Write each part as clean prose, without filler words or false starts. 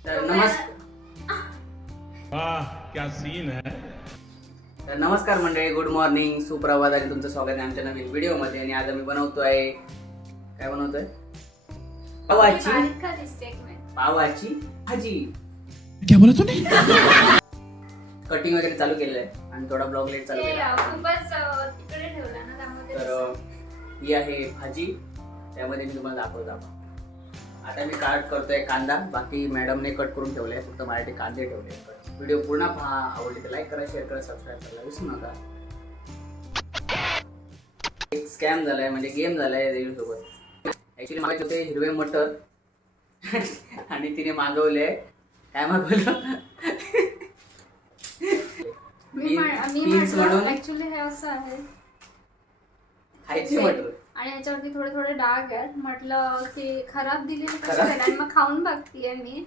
तर क्या सीन है. नमस्कार मंडळी, गुड मॉर्निंग, सुप्रभात आणि तुमचं स्वागत आहे आमच्या नवीन व्हिडिओमध्ये. आणि आज आम्ही बनवतोय, काय बनवतोय? पावाची भाजी. क्या बोला तूने? कटिंग वगैरे चालू केलेलं आहे आणि थोडा ब्लॉग लेट चालू केला. तर ही आहे भाजी, त्यामध्ये मी तुम्हाला दाखवतो. आता मी काट करतोय कांदा, बाकी मॅडमने कट करून ठेवले, फक्त माझ्यासाठी कांदे ठेवले. व्हिडिओ पूर्ण पहा, आवडली तर लाईक करा, शेअर करा, सबस्क्राईब करायला विसरू नका. एक स्कॅम झालाय, म्हणजे गेम झालाय रील सोबत. ऍक्च्युली मागायचे होते हिरवे मटर आणि तिने मागवले, काय मागवलं? बीन्स म्हणून ऍक्च्युली हे असं आहे खायचे मटर आणि याच्यावरती थोडे थोडे डाग आहेत. म्हटलं की खराब दिलेले कशा आहेत आणि मग खाऊन बघतीये मी.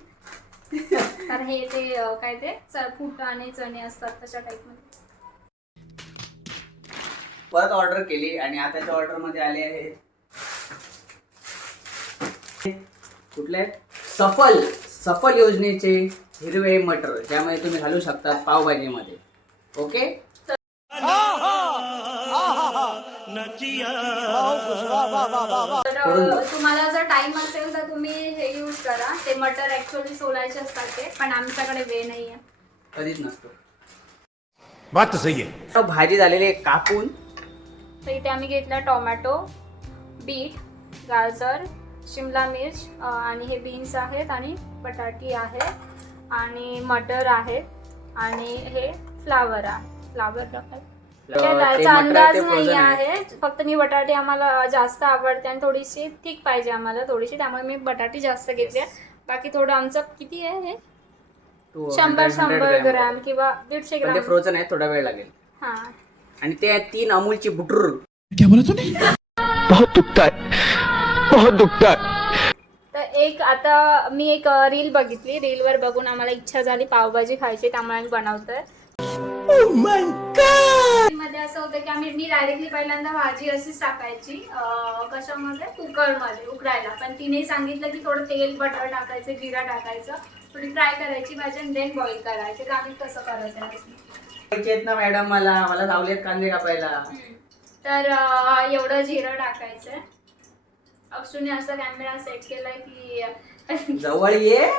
तर हे ते काय ते फुटाणे चणे असतात तशा टाईप मध्ये. परत ऑर्डर केली आणि आताच्या ऑर्डर मध्ये आले आहेत कुठले? सफल योजनेचे हिरवे मटर, ज्यामध्ये तुम्ही घालू शकता पावभाजीमध्ये. ओके, तर तुम्हाला जर टाइम असेल तर तुम्ही हे यूज करा. ते मटर ऍक्च्युअली सोलायचे असतात ते, पण आमच्याकडे वेळ नाहीये, कधीच नसतो. बात तो सही है. भाजी झालेली आहे कापून. तर इथे आम्ही घेतला टोमॅटो, बीट, गाजर, शिमला मिर्च आणि हे बीन्स आहेत आणि बटाटी आहे आणि मटर आहेत आणि हे फ्लावर आहे. फ्लावर त्याचा अंदाज नाही आहे, फक्त मी बटाटे आम्हाला जास्त आवडते आणि थोडीशी थिक पाहिजे आम्हाला थोडीशी, त्यामुळे मी बटाटी जास्त घेतली. बाकी थोडं आमचं किती आहे हे 100 ग्रॅम किंवा 150 ग्रॅम फ्रोझन आहे, थोडा वेळ लागेल. हा, आणि ते 3 अमूलची बुटर. क्या बोला तूने? बहुत दुखता है, बहुत दुखता है. तर एक आता मी एक रील बघितली, रीलवर बघून आम्हाला इच्छा झाली पावभाजी खायची, त्यामुळे आम्ही बनवतोय. मध्ये असं होतं की मी डायरेक्टली पहिल्यांदा भाजी अशीच टाकायची कशामध्ये, कुकरमध्ये उकडायला. पण तिने सांगितलं की थोडं तेल, बटर टाकायचं, जिरा टाकायचं, थोडी फ्राय करायची भाजी आणि देन बॉईल करायची. तर आम्ही कसं करत आहे ना मॅडम, मला लावलेत कांदे कापायला. तर एवढं जिरं टाकायचंय. अक्षुने असं कॅमेरा सेट केलाय की जवळ ये.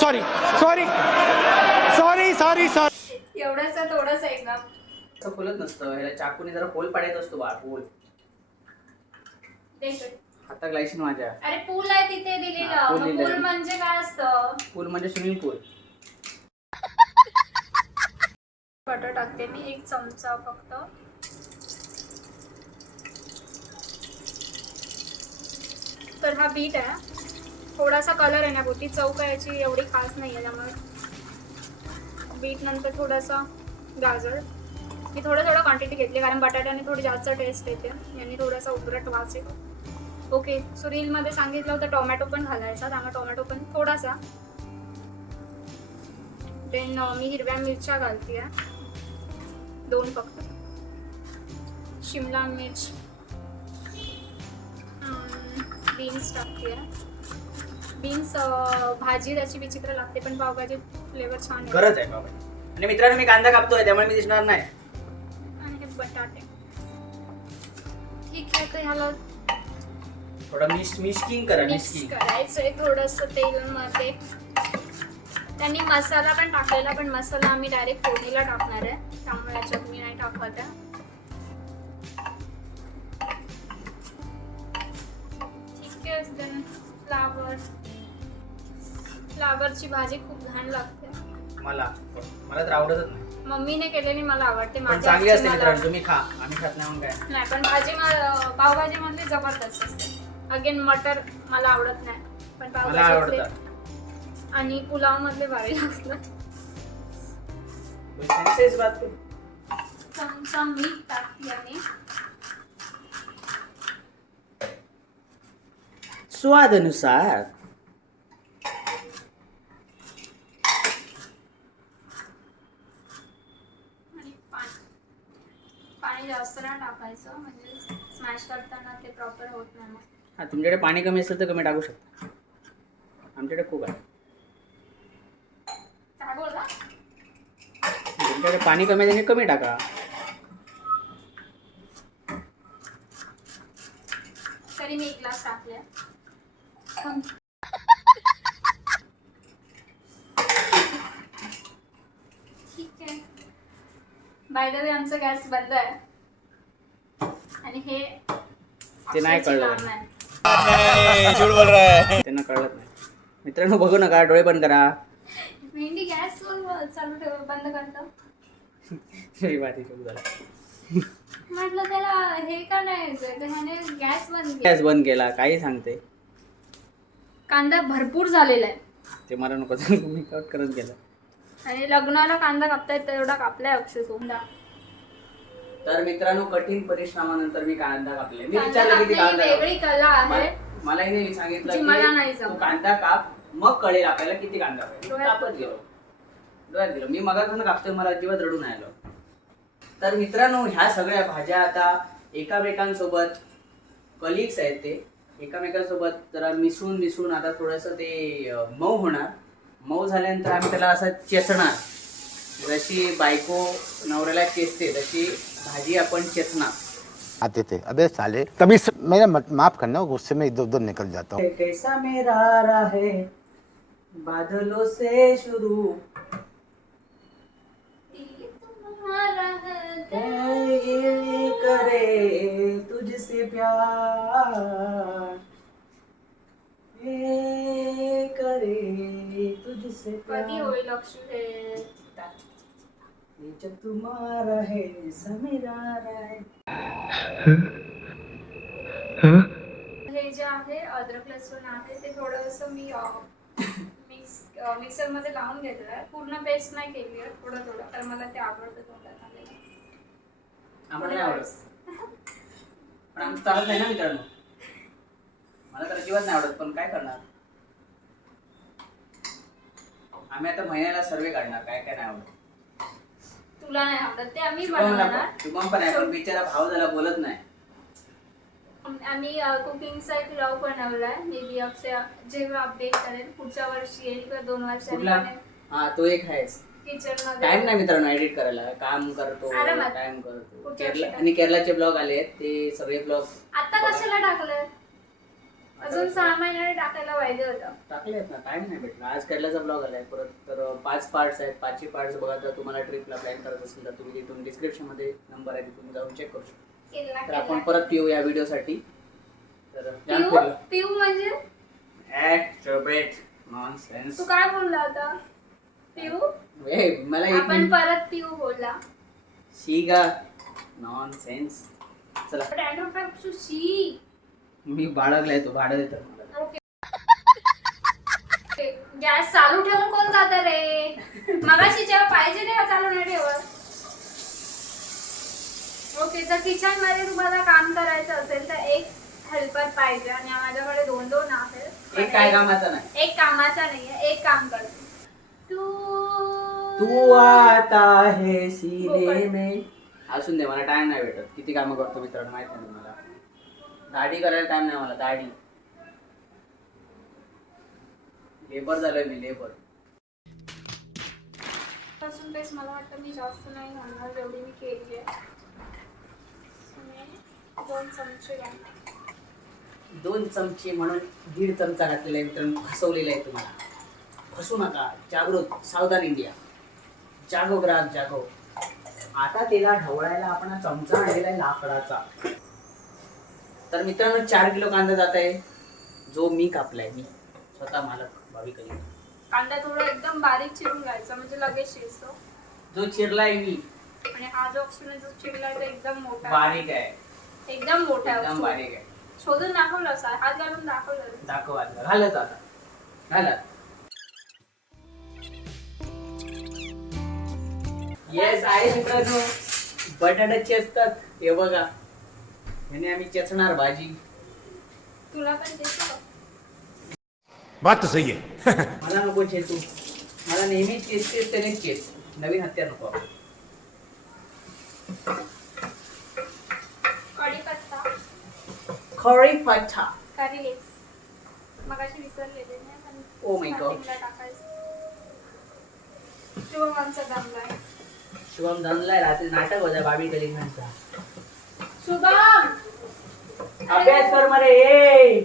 Sorry sorry sorry sorry sorry. एवढंच थोडंच एकदम असं खोलत नसतं, ह्याला चाकूने जरा होल पाडायचा असतो बा. होल हातात लायशील माझ्या. अरे पूल आहे तिथे दिलेलं. पूल म्हणजे काय असतं? पूल म्हणजे स्विमिंग पूल. बटर टाकते मी 1 चमचा फक्त. तर हा बीट आहे, थोडासा कलर येण्यापुरती, चव याची एवढी खास नाही आहे, त्यामुळे बीट नंतर थोडासा गाजर. मी थोडं क्वांटिटी घेतली कारण बटाट्याने थोडी जास्त टेस्ट येते, यांनी थोडासा उकरट वास येतो. ओके, सो रीलमध्ये सांगितलं होतं टोमॅटो पण घालायचा, त्यामुळे टोमॅटो पण थोडासा. देन मी हिरव्या मिरच्या घालते, 2 फक्त. शिमला मिर्च, बीन्स टाकते. बीन्स भाजी त्याची विचित्र लागते, पण पावभाजी फ्लेवर छान आहे. गरज आहे बाबा. आणि मित्रांनो, मी कांदा कापतोय त्यामुळे मी दिसणार नाही. आणि हे बटाटे. ठीक आहे, तर ह्याला थोडं मिक्सिंग करा. मिक्स करायचंय थोडंसं तेलामध्ये. त्यांनी मसाला पण टाकलेला, पण मसाला आम्ही डायरेक्ट फोडणीला टाकणार आहे, त्यामुळे याच्यात मी नाही टाकत आहे. ठीक आहे. देन फ्लावरची भाजी खूप घाण लागते मला तर आवडतच नाही. मम्मीने केलेली मला आवडते. पण चांगली असते मित्रांनो, तुम्ही खा, आम्ही खात नाही. काय नाही, पण भाजी पावभाजी मधली जबरदस्त असते. अगेन मटर मला आवडत नाही, पण मला आवडतं. आणि पुलाव मधले भारी लागतात. चमचा मीठ टाकते आणि स्वादानुसार. पाणी जास्त नाही टाकायचं, म्हणजे स्मॅश करताना ते प्रॉपर होत नाही. मग तुमच्याकडे पाणी कमी असेल तर कमी टाकू शकता, आमच्याकडे खूप आहे. तुमच्याकडे पाणी कमी आहे त्याने कमी टाका. तरी मी 1 ग्लास टाकले. ठीक आहे. बाय द वे आमचा गॅस बंद आहे आणि हे ते नाही अक्षयची कळलं. काम आहे. त्यांना कळत नाही. मित्रांनो बघू नका, डोळे बंद करा. मेंढी गॅस चालू ठेव बंद करतो. ही बात इथून झाली. म्हटलं त्याला हे का नाही तर ह्याने गॅस बंद केला. गॅस बंद केला काही सांगते. कांदा भरपूर झालेला आहे ते मला नको सांगू, मी कट करत गेला. आणि लग्नाला कांदा कापतायत तेवढा कापलाय अक्षय तो. तर मित्रांनो कठीण परिश्रमानंतर मी कांदा कापले. मी कांदा विचारलं किती कापणे ही कांदा वेगळी कला आहे. मला हिने सांगितलं जी मला नाही की तू जमत. कांदा काप मग कळेल आपल्याला किती कांदा पाहिजे. डोळ्यात कापत गेलो, डोळ्यात गेलो. मी मगापासून कापतोय, मला अजिबात रडून नाही आलं. तर मित्रांनो ह्या सगळ्या भाज्या आता एकामेकांसोबत कलिग्स आहेत, ते एकामेकांसोबत जरा मिसळून आता थोडंसं ते मऊ होणार. मऊ झाल्यानंतर आम्ही त्याला असं चेचणार. जशी बायको नवऱ्याला चेचते तशी भाजी आपण चेचणार. आते थे अबे साले तभी मेरा माफ करना गुस्से में इधर उधर निकल जाता हूँ. कैसा मेरा राह है बादलों से शुरू ये करे तुझसे प्यार, ये करे तुझसे कधी प्यार. होईल अक्षय हे? ये जब तुम्हारा है समेरा है. हे जे आहे अद्रक लसूण आहे ते थोडंसं मी मिक्सरमध्ये लावून घेतलं आहे. पूर्ण पेस्ट नाही केली आहे, थोडं कारण मला ते आवडतं तोंडात आलेलं. आम्हाला नाही आवडत, पण आमचं चालत नाही ना मित्रांनो. मला तर अजिबात नाही आवडत, पण काय करणार. आम्ही आता महिन्याला सर्वे काढणार काय काय नाही आवडत. तुला नाही आवडत ते आम्ही शुभमला बनवणार. पण- शुभम पण आहे, पण बिचारा भाव झाला बोलत नाही. आम्ही कुकिंगचा एक ब्लॉग बनवलाय. मे बी अक्षय जेव्हा अपडेट करेल पुढच्या वर्षी येईल किंवा 2 वर्षांनी कुठला? हा तो एक आहे. किचन टाइम मध्ये. नाही मित्रांनो एडिट करायला, काम करतो आरामात. टाइम करतो. पुढच्या केरला वर्षी आणि केरलाचे ब्लॉग आले आहेत, ते सगळे ब्लॉग आता कशाला टाकलंय? अजून 6 महिन्याने टाकायला पाहिजे होतं. टाकले आहेत ना, टाइम नाही भेटला. आज केरलाचा ब्लॉग आलाय परत. तर 5 पार्ट्स आहेत. 5चे पार्ट्स बघा. तर तुम्हाला ट्रिपला प्लॅन करायचं असेल तर तुम्ही तिथून डिस्क्रिप्शन मध्ये नंबर आहे, तिथून जाऊन चेक करू शकता. केला तर आपण परत येऊ या व्हिडिओसाठी. तर जाम पिऊ फिरलो. पिऊ म्हणजे नॉनसेन्स. तू काय बोलला आता? पिऊ मला एक आपण मिनिट. परत पिऊ बोलला. Shiga nonsense. चला शी. मी बाळगलाय, तो भाडं देतात मला. ओके. गॅस चालू ठेवून कोण जात रे? मगाशी जेव्हा पाहिजे तेव्हा चालू नाही ठेवत. ओके, जर किचन मध्ये तुम्हाला काम करायचं असेल तर एक हेल्पर पाहिजे आणि माझ्याकडे 2 आहेत. एक काय कामाचा नाही. एक कामाचा नाहीये, एक काम करतो. तू आता है सीने में. असून दे, मला टाइम नाही भेटत. किती कामं करतो मित्रांनो माहित नाही तुम्हाला. दाढी करायला टाइम नाही मला. दाढी लेबर झालोय मी, लेबर. लसूण पेस्ट मला वाटतं मी जास्त नाही घालणार जेवढी मी केली आहे. 2 चमचे घालणार. 2 चमचे म्हणून 1.5 चमचा घातलेला आहे मित्रांनो. फसवलेला आहे तुम्हाला. फसू नका. जागृत, सावधान इंडिया. जागो ग्राहक जागो. आता त्याला ढवळायला आपण हा चमचा आणलेला आहे लाकडाचा. तर मित्रांनो 4 किलो कांदा जात आहे, जो मी कापलाय. मी स्वतः मालक भाविक आहे. कांदा थोडा एकदम बारीक चिरून घ्यायचा म्हणजे लगेच शिजतो. जो चिरलाय मी आणि हा जो ऑप्शन जो चिरलाय तो एकदम मोठा आहे. बारीक आहे, एकदम मोठा आहे. एकदम बारीक आहे. शोधून दाखवलं असा हात घालून दाखवलं. दाखव आता. घालत आता घालत. येस आहे मित्रांनो. बटाटा चेचतात हे बघा. ह्याने आम्ही चेचणार भाजी. तुला पण देतो. बात तो सही है. मला नको चेचू. मला नेहमी चेचतेच त्याने चेच. नवीन हत्या नको. कढीपत्ता, कढीपत्ता. करी लिव्स मगाशी विसरलेले नाही पण Oh my God. starting ला टाकायचं. शुभम आमचा दमलाय. शुभम जमलाय रात्री नाटक होता बाबी कलिंगांचा. शुभम अभ्यास कर मरे ए.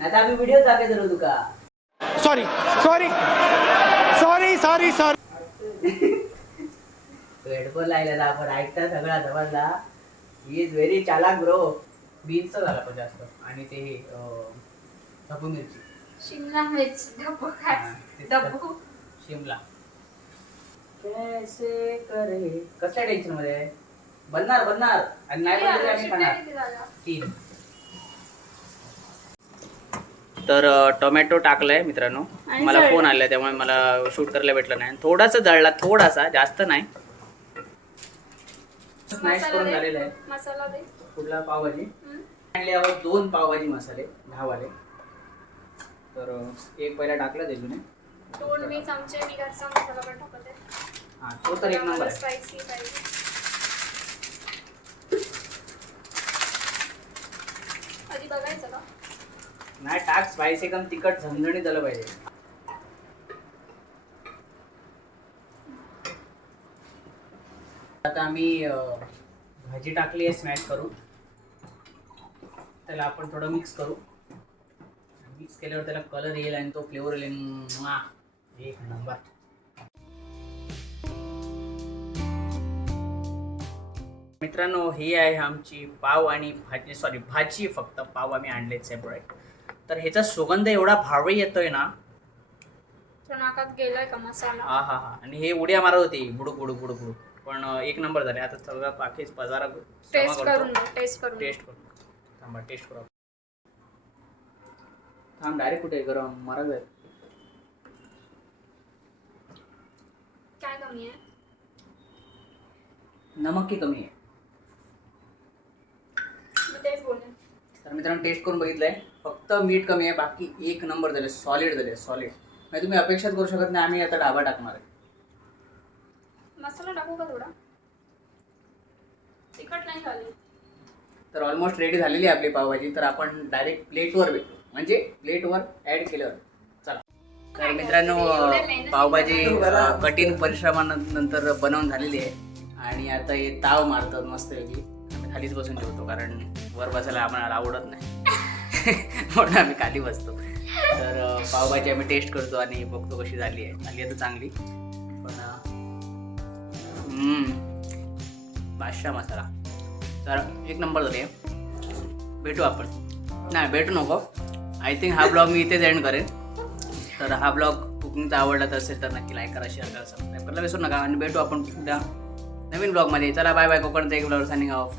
नाही तर आम्ही व्हिडिओ दाखवत राहू तुका. Sorry sorry sorry sorry sorry. तो हेडफोन लायला आपण ऐकता सगळा समजला. ही इज व्हेरी चालाक ब्रो. बीन्सचा झाला पण जास्त आणि ते ढबू मिरची. शिमला मिर्च डब्बू हा, काय तेच डब्बू शिमला. कैसे करे कसल्या टेन्शन मध्ये बनणार बनणार आणि नाही बनलं तरी आम्ही खाणार. किती झालं? 3. तर टोमॅटो टाकलाय मित्रांनो. आणि मला जळलं. फोन आला त्यामुळे मला शूट करायला भेटलं नाही. थोडासा जळला, थोडासा, जास्त नाही. स्मॅश मसाला करून दे. झालेला आहे. मसाला दे. कुठला पावभाजी हम्म. आणल्यावर 2 पावभाजी मसाले 10 वाले. तर एक पहिला टाकला त्याच्याने. 2 मी चमचे मी घरचा मसाला पण टाकते. हा तो तर एक नंबर आहे. स्पायसी पाहिजे. आधी बघायचं का? नाही टाक स्पायसी एकदम तिखट झणझणीत झालं पाहिजे. आता आम्ही भाजी टाकली आहे स्मॅश करून. त्याला आपण थोडं मिक्स करू. मिक्स केल्यावर त्याला कलर येईल आणि तो फ्लेवर येईल. म्वा! एक नंबर. मित्रांनो ही आहे आमची पाव आणि भाजी. सॉरी भाजी, फक्त पाव आम्ही आणलेत सेपरेट. तर ह्याचा सुगंध एवढा भारी येतोय ना. तो नाकात गेलाय का मसाला? हा हा हा. आणि हे उड्या मारत होती बुडूक बुडूक बुडूक बुडूक. पण एक नंबर झाले. आता सगळं पाकीच पजारा टेस्ट करून टेस्ट करून टेस्ट करू. थांबा टेस्ट करू. थांब डायरेक्ट कुठे गरम मारत आहे. काय कमी आहे? नमक की कमी आहे. मी तेच बोलले. तर मित्रांनो टेस्ट करून बघितलंय. फक्त मीठ कमी आहे. बाकी एक नंबर झाले. सॉलिड झाले. सॉलिड. नाही तुम्ही अपेक्षाच करू शकत नाही. आम्ही आता डाबा टाकणार आहे. मसाला टाकू का थोडा? तिखट नाही झाली. तर ऑलमोस्ट रेडी झालेली आहे आपली पावभाजी. तर आपण डायरेक्ट प्लेटवर भेटू. म्हणजे प्लेटवर ॲड केल्यावर चला. तर मित्रांनो पावभाजी कठीण परिश्रमानंतर बनवून झालेली आहे. आणि आता हे ताव मारतात मस्त पैकी. आम्ही खालीच बसून ठेवतो कारण वर बसायला आम्हाला आवडत नाही. म्हणून आम्ही खाली बसतो. तर पावभाजी आम्ही टेस्ट करतो आणि बघतो कशी झाली आहे. झाली आहे तर चांगली. पण बादशाह मसाला तर एक नंबर झाली आहे. भेटू आपण. नाही भेटू नको. आय थिंक हा ब्लॉग मी इथेच एंड करेन. तर हा ब्लॉग कुकिंगचा आवडला असेल तर नक्की लाईक करा, शेअर करा, सबस्क्राईब करायला विसरू नका. आणि भेटू आपण उद्या नवीन ब्लॉगमध्ये. चला बाय बाय. कोकणचा एक ब्लॉग सायनिंग ऑफ.